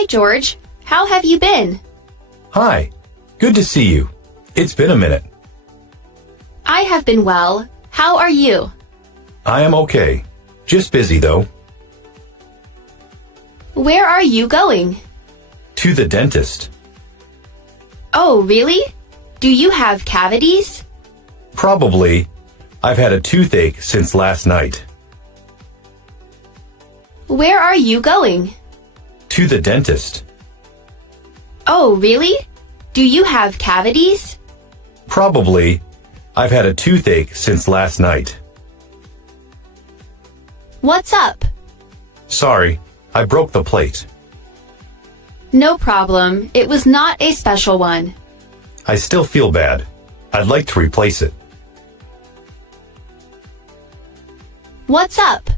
Hi, George. How have you been? Hi. Good to see you. It's been a minute. I have been well. How are you? I am okay. Just busy, though. Where are you going? To the dentist. Oh, really? Do you have cavities? Probably. I've had a toothache since last night. Where are you going? To the dentist. Oh, really? Do you have cavities? Probably. I've had a toothache since last night. What's up? Sorry, I broke the plate. No problem. It was not a special one. I still feel bad. I'd like to replace it. What's up?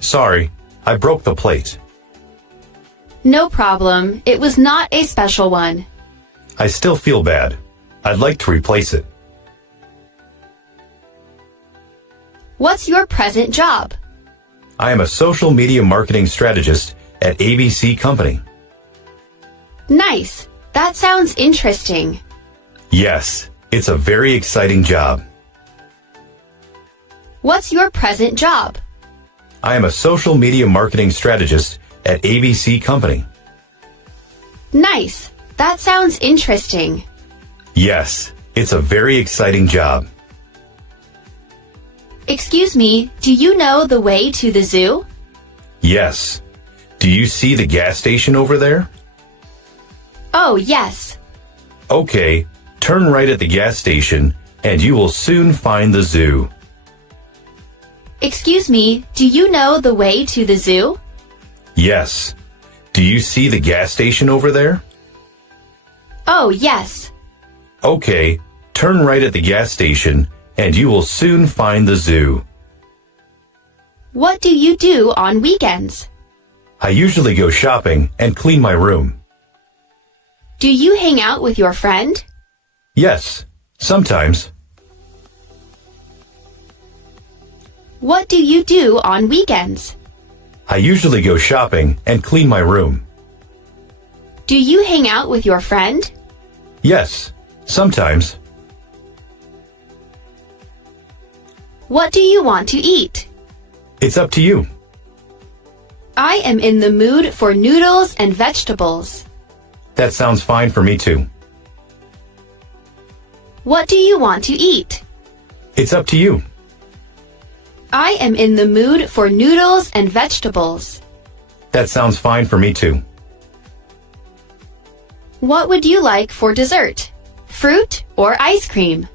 Sorry, I broke the plate. No problem. It was not a special one. I still feel bad. I'd like to replace it. What's your present job? I am a social media marketing strategist at ABC Company. Nice. That sounds interesting. Yes, it's a very exciting job. What's your present job? I am a social media marketing strategist at ABC Company. Nice. That sounds interesting. Yes, it's a very exciting job. Excuse me, do you know the way to the zoo? Yes. Do you see the gas station over there? Oh, yes. Okay, turn right at the gas station and you will soon find the zoo. Excuse me, do you know the way to the zoo? Yes. Do you see the gas station over there? Oh, yes. Okay, turn right at the gas station and you will soon find the zoo. What do you do on weekends? I usually go shopping and clean my room. Do you hang out with your friend? Yes, sometimes. What do you do on weekends? I usually go shopping and clean my room. Do you hang out with your friend? Yes, sometimes. What do you want to eat? It's up to you. I am in the mood for noodles and vegetables. That sounds fine for me too. What do you want to eat? It's up to you. I am in the mood for noodles and vegetables. That sounds fine for me too. What would you like for dessert? Fruit or ice cream?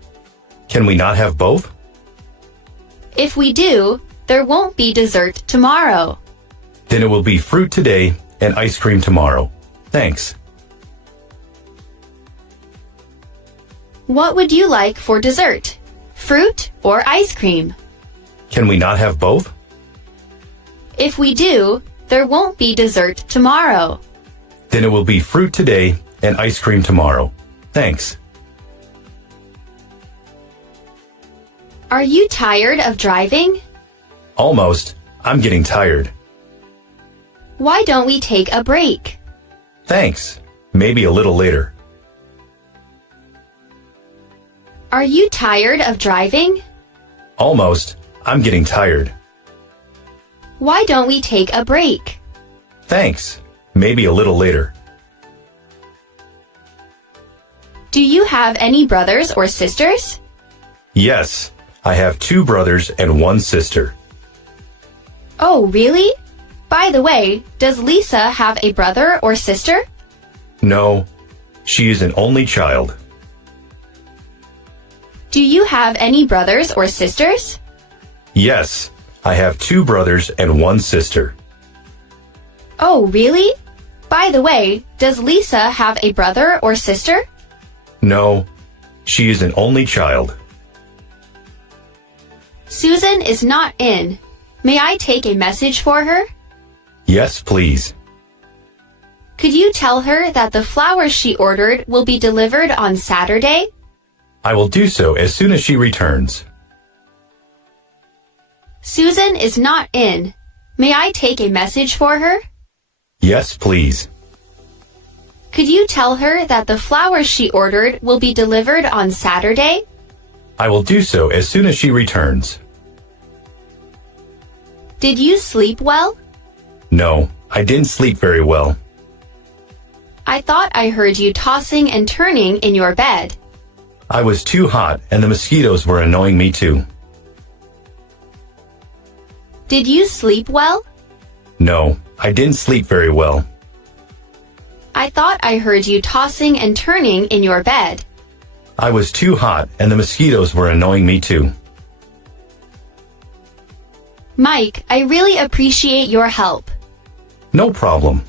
Can we not have both? If we do, there won't be dessert tomorrow. Then it will be fruit today and ice cream tomorrow. Thanks. What would you like for dessert? Fruit or ice cream? Can we not have both? If we do, there won't be dessert tomorrow. Then it will be fruit today and ice cream tomorrow. Thanks. Are you tired of driving? Almost. I'm getting tired. Why don't we take a break? Thanks. Maybe a little later. Are you tired of driving? Almost. I'm getting tired. Why don't we take a break? Thanks. Maybe a little later. Do you have any brothers or sisters? Yes. I have 2 brothers and 1 sister. Oh, really? By the way, does Lisa have a brother or sister? No. She is an only child. Do you have any brothers or sisters? Yes. I have 2 brothers and 1 sister. Oh, really? By the way, does Lisa have a brother or sister? No. She is an only child. Susan is not in. May I take a message for her? Yes, please. Could you tell her that the flowers she ordered will be delivered on Saturday? I will do so as soon as she returns. Susan is not in. May I take a message for her? Yes, please. Could you tell her that the flowers she ordered will be delivered on Saturday? I will do so as soon as she returns. Did you sleep well? No, I didn't sleep very well. I thought I heard you tossing and turning in your bed. I was too hot and the mosquitoes were annoying me too. Did you sleep well? No, I didn't sleep very well. I thought I heard you tossing and turning in your bed. I was too hot and the mosquitoes were annoying me too. Mike, I really appreciate your help. No problem.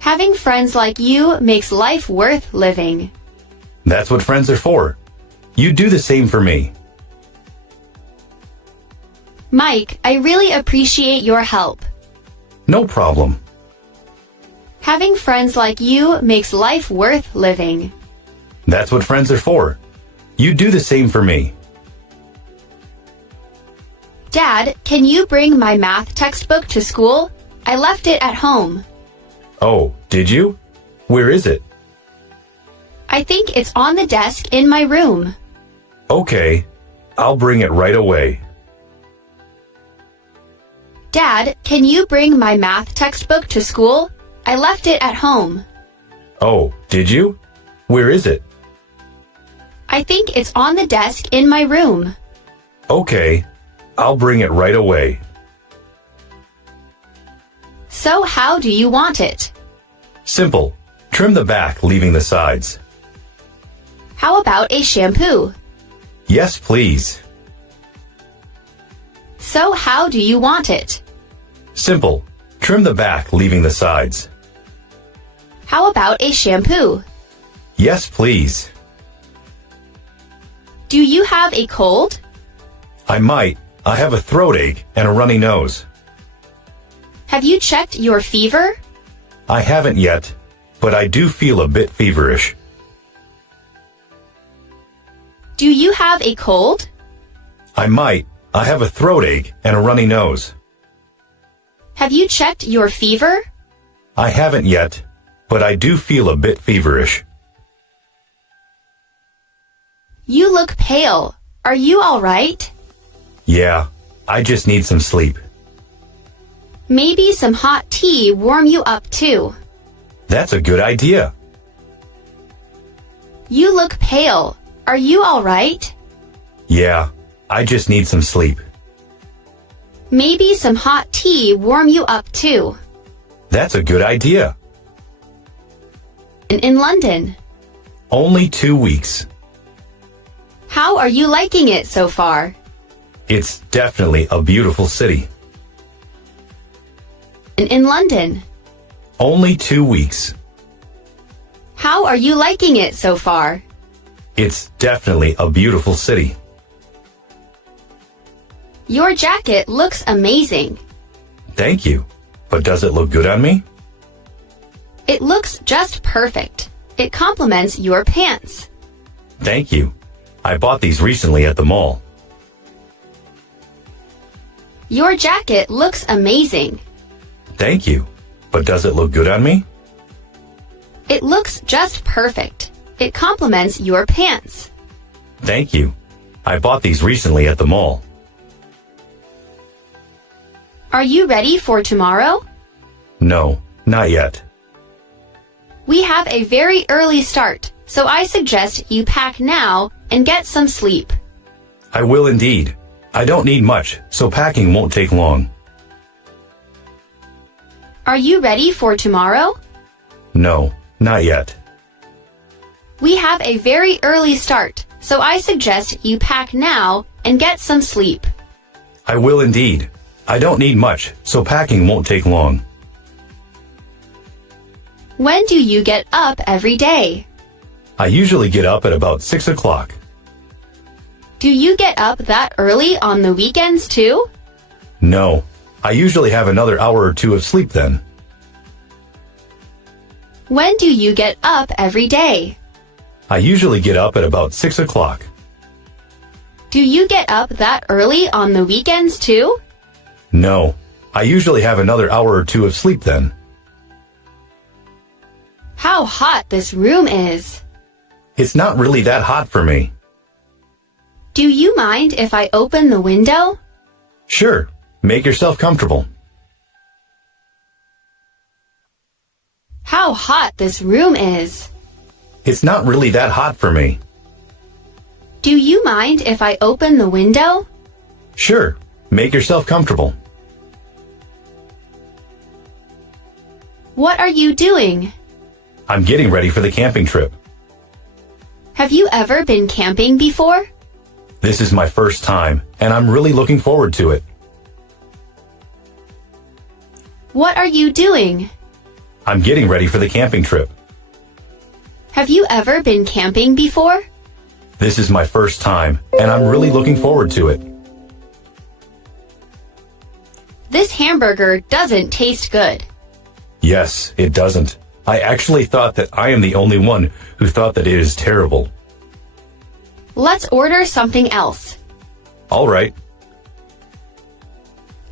Having friends like you makes life worth living. That's what friends are for. You do the same for me. Mike, I really appreciate your help. No problem. Having friends like you makes life worth living. That's what friends are for. You do the same for me. Dad, can you bring my math textbook to school? I left it at home. Oh, did you? Where is it? I think it's on the desk in my room. Okay, I'll bring it right away. Dad, can you bring my math textbook to school? I left it at home. Oh, did you? Where is it? I think it's on the desk in my room. Okay, I'll bring it right away. So how do you want it? Simple. Trim the back, leaving the sides. How about a shampoo? Yes, please. So how do you want it? Simple. Trim the back, leaving the sides. How about a shampoo? Yes, please. Do you have a cold? I might. I have a throat ache and a runny nose. Have you checked your fever? I haven't yet, but I do feel a bit feverish. Do you have a cold? I might. I have a throat ache and a runny nose. Have you checked your fever? I haven't yet, but I do feel a bit feverish. You look pale. Are you all right? Yeah, I just need some sleep. Maybe some hot tea warm you up too. That's a good idea. You look pale. Are you all right? Yeah, I just need some sleep. Maybe some hot tea warm you up too. That's a good idea. In London. Only 2 weeks. How are you liking it so far? It's definitely a beautiful city. In London. Only 2 weeks. How are you liking it so far? It's definitely a beautiful city. Your jacket looks amazing. Thank you. But does it look good on me? It looks just perfect. It complements your pants. Thank you. I bought these recently at the mall. Your jacket looks amazing. Thank you. But does it look good on me? It looks just perfect. It complements your pants. Thank you. I bought these recently at the mall. Are you ready for tomorrow? No, not yet. We have a very early start, so I suggest you pack now and get some sleep. I will indeed. I don't need much, so packing won't take long. Are you ready for tomorrow? No, not yet. We have a very early start, so I suggest you pack now and get some sleep. I will indeed. I don't need much, so packing won't take long. When do you get up every day? I usually get up at about 6 o'clock. Do you get up that early on the weekends too? No, I usually have another hour or two of sleep then. When do you get up every day? I usually get up at about 6 o'clock. Do you get up that early on the weekends too? No, I usually have another hour or two of sleep then. How hot this room is. It's not really that hot for me. Do you mind if I open the window? Sure, make yourself comfortable. How hot this room is. It's not really that hot for me. Do you mind if I open the window? Sure, make yourself comfortable. What are you doing? I'm getting ready for the camping trip. Have you ever been camping before? This is my first time, and I'm really looking forward to it. What are you doing? I'm getting ready for the camping trip. Have you ever been camping before? This is my first time, and I'm really looking forward to it. This hamburger doesn't taste good. Yes, it doesn't. I actually thought that I am the only one who thought that it is terrible. Let's order something else. All right.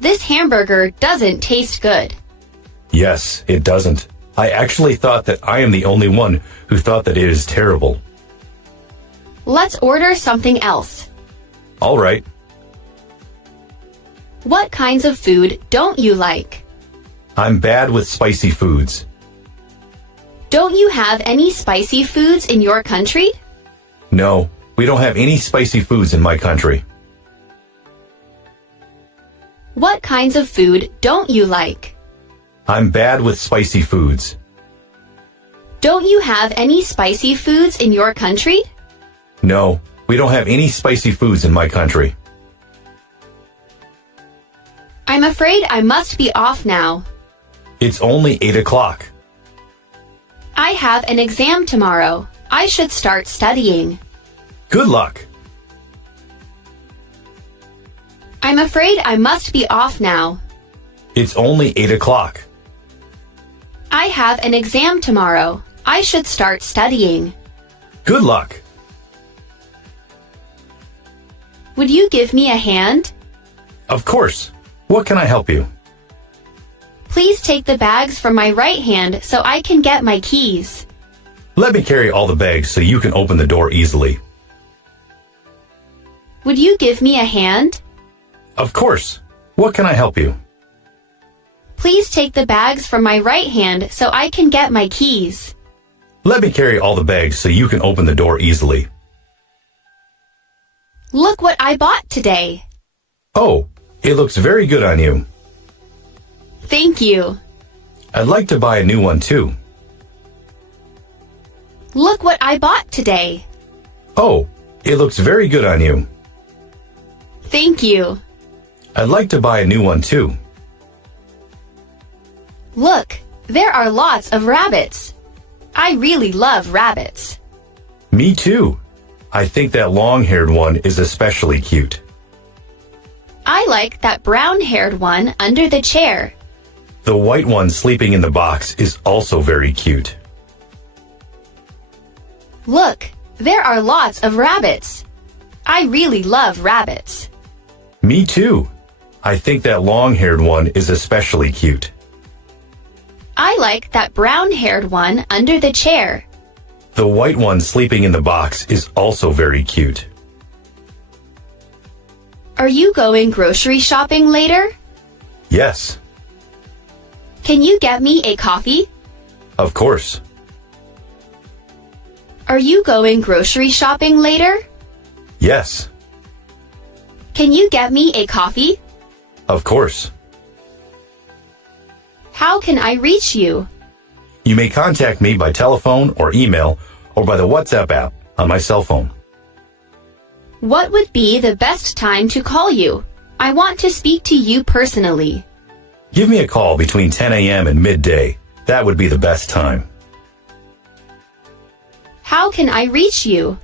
This hamburger doesn't taste good. Yes, it doesn't. I actually thought that I am the only one who thought that it is terrible. Let's order something else. All right. What kinds of food don't you like? I'm bad with spicy foods. Don't you have any spicy foods in your country? No, we don't have any spicy foods in my country. What kinds of food don't you like? I'm bad with spicy foods. Don't you have any spicy foods in your country? No, we don't have any spicy foods in my country. I'm afraid I must be off now. It's only 8 o'clock. I have an exam tomorrow. I should start studying. Good luck. I'm afraid I must be off now. It's only 8 o'clock. I have an exam tomorrow. I should start studying. Good luck. Would you give me a hand? Of course. What can I help you? Please take the bags from my right hand so I can get my keys. Let me carry all the bags so you can open the door easily. Would you give me a hand? Of course. What can I help you? Please take the bags from my right hand so I can get my keys. Let me carry all the bags so you can open the door easily. Look what I bought today. Oh, it looks very good on you. Thank you. I'd like to buy a new one too. Look what I bought today. Oh, it looks very good on you. Thank you. I'd like to buy a new one too. Look, there are lots of rabbits. I really love rabbits. Me too. I think that long-haired one is especially cute. I like that brown-haired one under the chair. The white one sleeping in the box is also very cute. Look, there are lots of rabbits. I really love rabbits. Me too. I think that long-haired one is especially cute. I like that brown-haired one under the chair. The white one sleeping in the box is also very cute. Are you going grocery shopping later? Yes, Can you get me a coffee? of course. Are you going grocery shopping later? Yes, Can you get me a coffee? of course. How can I reach you? You may contact me by telephone or email or by the WhatsApp app on my cell phone. What would be the best time to call you? I want to speak to you personally. Give me a call between 10 a.m. and midday. That would be the best time. How can I reach you?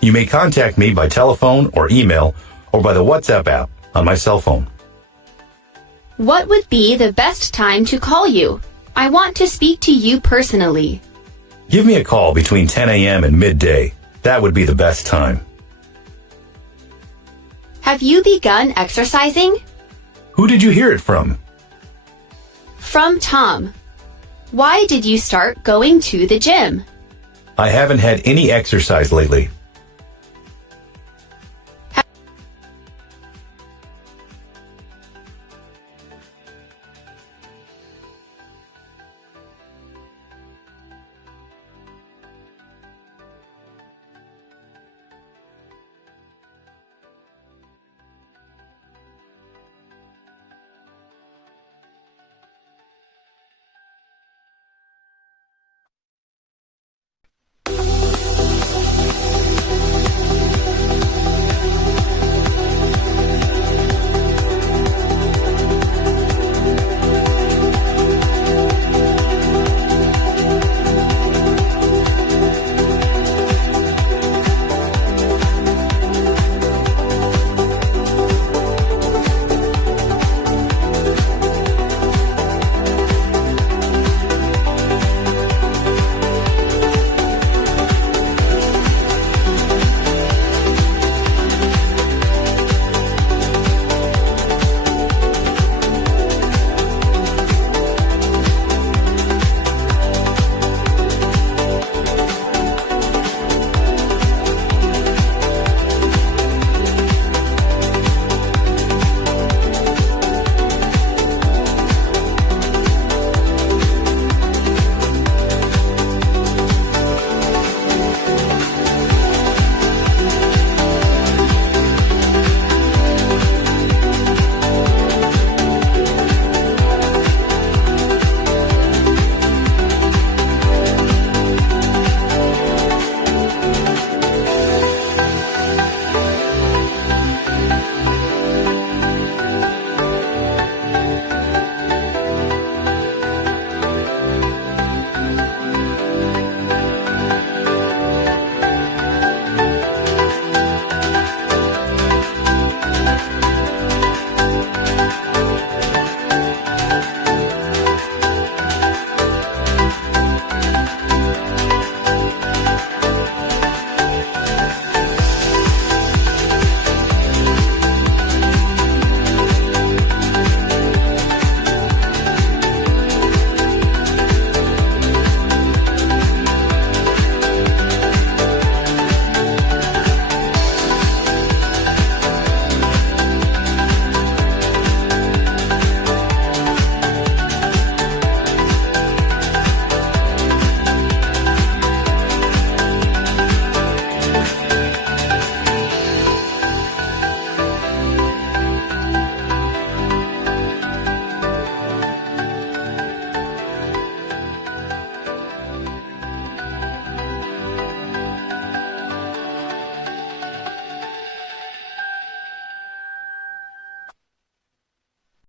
You may contact me by telephone or email or by the WhatsApp app on my cell phone. What would be the best time to call you? I want to speak to you personally. Give me a call between 10 a.m. and midday. That would be the best time. Have you begun exercising? Who did you hear it from? From Tom. Why did you start going to the gym? I haven't had any exercise lately.